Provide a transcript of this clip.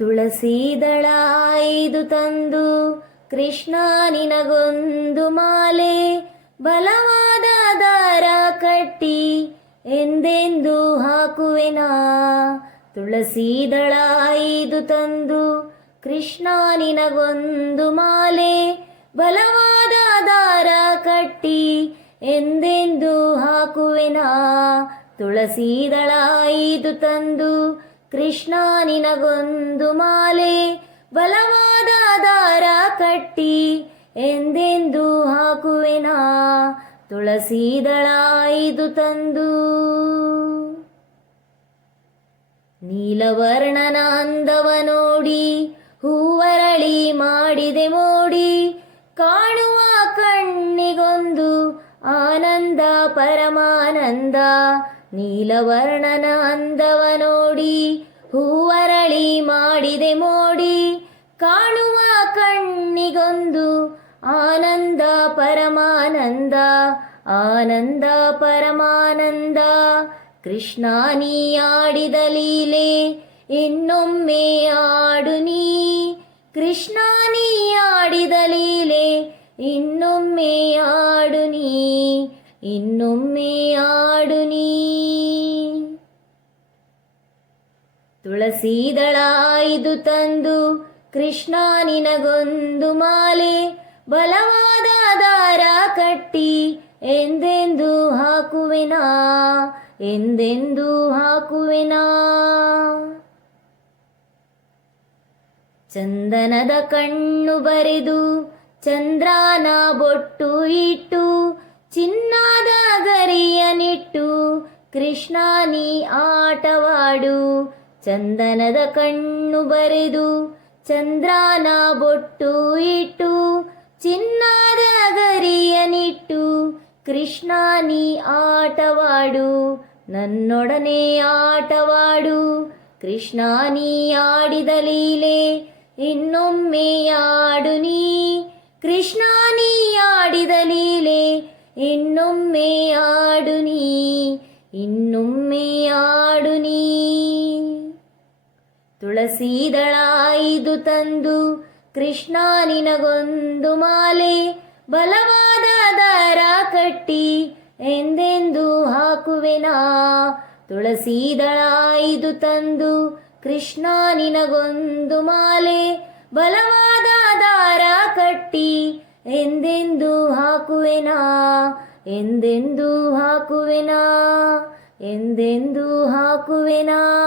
ತುಳಸಿ ದಳ ಐದು ತಂದು ಕೃಷ್ಣ ನಿನಗೊಂದು ಮಾಲೆ, ಬಲವಾದ ದಾರ ಕಟ್ಟಿ ಎಂದೆಂದು ಹಾಕುವೆನಾ? ತುಳಸಿ ದಳ ಐದು ತಂದು ಕೃಷ್ಣ ನಿನಗೊಂದು ಮಾಲೆ, ಬಲವಾದ ದಾರ ಕಟ್ಟಿ ಎಂದೆಂದು ಹಾಕುವೆನಾ? ತುಳಸಿ ದಳ ಐದು ತಂದು ಕೃಷ್ಣ ನಿನಗೊಂದು ಮಾಲೆ, ಬಲವಾದ ದಾರ ಕಟ್ಟಿ, ಎಂದೆಂದು ಹಾಕುವೆನಾ? ತುಳಸಿ ಐದು ತಂದು. ನೀಲವರ್ಣನ ಅಂದವ ನೋಡಿ, ಹೂವರಳಿ ಮಾಡಿದೆ ಮೋಡಿ, ಕಾಣುವ ಕಣ್ಣಿಗೊಂದು ಆನಂದ, ಪರಮಾನಂದ ನೀಲವರ್ಣನ ಅಂದವ ನೋಡಿ ಹೂವರಳಿ ಮಾಡಿದೆ ಮೋಡಿ ಕಾಣುವ ಕಣ್ಣಿಗೊಂದು ಆನಂದ ಪರಮಾನಂದ ಆನಂದ ಪರಮಾನಂದ. ಕೃಷ್ಣ, ನೀ ಆಡಿದ ಲೀಲೆ, ಇನ್ನೊಮ್ಮೆ ಆಡು ನೀ. ಕೃಷ್ಣ, ನೀ ಆಡಿದ ಲೀಲೆ, ಇನ್ನೊಮ್ಮೆ ಆಡು ನೀ. ಇನ್ನೊಮ್ಮೆ ಆಡು ತುಳಸಿ ಇದು ತಂದು ಕೃಷ್ಣ ನಿನಗೊಂದು ಮಾಲೆ, ಬಲವಾದ ದಾರ ಕಟ್ಟಿ ಎಂದೆಂದು ಹಾಕುವೆನಾ ಎಂದೆಂದು ಹಾಕುವೆನಾ? ಚಂದನದ ಕಣ್ಣು ಬರೆದು ಚಂದ್ರನ ಬೊಟ್ಟು ಇಟ್ಟು ಚಿನ್ನದ ಗರಿಯನಿಟ್ಟು ಕೃಷ್ಣ ನೀ ಆಟವಾಡು ಚಂದನದ ಕಣ್ಣು ಬರೆದು ಚಂದ್ರನ ಬೊಟ್ಟು ಇಟ್ಟು ಚಿನ್ನದ ಗರಿಯನಿಟ್ಟು ಕೃಷ್ಣ ನೀ ಆಟವಾಡು, ನನ್ನೊಡನೆ ಆಟವಾಡು. ಕೃಷ್ಣ ನೀ ಆಡಿದ ಲೀಲೆ ಇನ್ನೊಮ್ಮೆ ಆಡು ನೀ. ಕೃಷ್ಣ ನೀ ಆಡಿದ ಲೀಲೆ ಇನ್ನೊಮ್ಮೆ ಆಡು ನೀ. ಇನ್ನೊಮ್ಮೆ ತುಳಸಿ ದಳ ಐದು ತಂದು ಕೃಷ್ಣ ನಿನಗೊಂದು ಮಾಲೆ, ಬಲವಾದ ದಾರ ಕಟ್ಟಿ ಎಂದೆಂದು ಹಾಕುವೆನಾ? ತುಳಸೀದಳಾಯಿದು ತಂದು ಕೃಷ್ಣ ನಿನಗೊಂದು ಮಾಲೆ, ಬಲವಾದ ದಾರ ಕಟ್ಟಿ ಎಂದೆಂದು ಹಾಕುವೆನಾ? ಎಂದೆಂದು ಹಾಕುವೆನಾ? ಎಂದೆಂದು ಹಾಕುವೆನಾ?